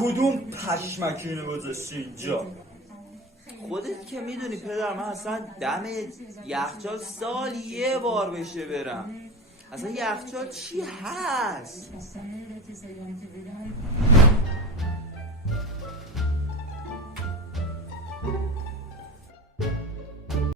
کدوم پشمکی اینو گذاشتی اینجا؟ خودت که میدونی پدر، من اصلا دم یخچال سال یه بار بشه برم. اصلا یخچال چی هست؟